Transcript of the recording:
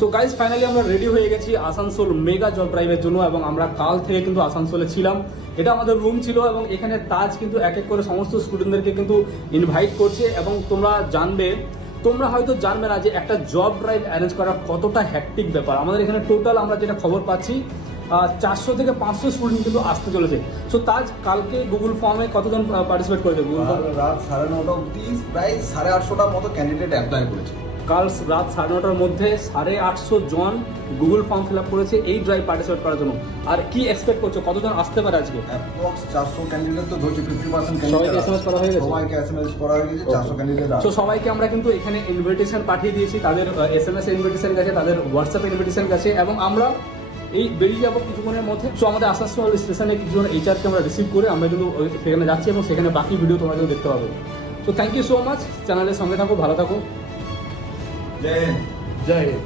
So guys finally আমরা ready হয়ে গেছি আসানসোল মেগা জব ড্রাইভের জন্য এবং আমরা কাল থেকে কিন্তু আসানসোলে ছিলাম। এটা আমাদের রুম ছিল এবং এখানে তাজ কিন্তু এক এক করে সমস্ত স্টুডেন্টদেরকে কিন্তু ইনভাইট করছে এবং তোমরা হয়তো জানবে না যে একটা জব ড্রাইভ অ্যারেঞ্জ করা কতটা হ্যাকটিক ব্যাপার। আমাদের এখানে টোটাল আমরা যেটা খবর পাচ্ছি 400 থেকে 500 স্টুডেন্ট কিন্তু আসতে চলেছে। সো তাজ কালকে গুগল ফর্মে কতজন পার্টিসিপেট করেছে? গুগল ফর্ম রাত 9:30 অবধি প্রায় 850টার মতো ক্যান্ডিডেট অ্যাপ্লাই করেছে। কাল রাত 9:30টার মধ্যে 850 জন গুগল ফর্ম ফিল আপ করেছে এই ড্রাইভ পার্টিসিপেট করার জন্য। আর কি এক্সপেক্ট করছো, কতজন আসতে পারে আজকে? অ্যাপ্রক্স 400 ক্যান্ডিডেট তো ধরছি, 50% সবাইকে এসএমএস করা হয়ে গেছে। সবাইকে এসএমএস করা হয়ে গেছে, 400 ক্যান্ডিডেট। তো সবাইকে আমরা কিন্তু এখানে ইনভিটেশন পাঠিয়ে দিয়েছি, তাদের এসএমএস ইনভিটেশন গেছে, তাদের হোয়াটসঅ্যাপ ইনভিটেশন গেছে এবং আমরা এই বেরিয়ে যাবো কিছুক্ষণের মধ্যে। সো আমাদের আসানসোল স্টেশনে কিছুজন এইচআরকে আমরা রিসিভ করে আমরা কিন্তু সেখানে যাচ্ছি এবং সেখানে বাকি ভিডিও তোমরা কিন্তু দেখতে পাবে। So thank you so much, চ্যানেলের সঙ্গে থাকো, ভালো থাকো। জয় হিন্দ। জয় হিন্দ।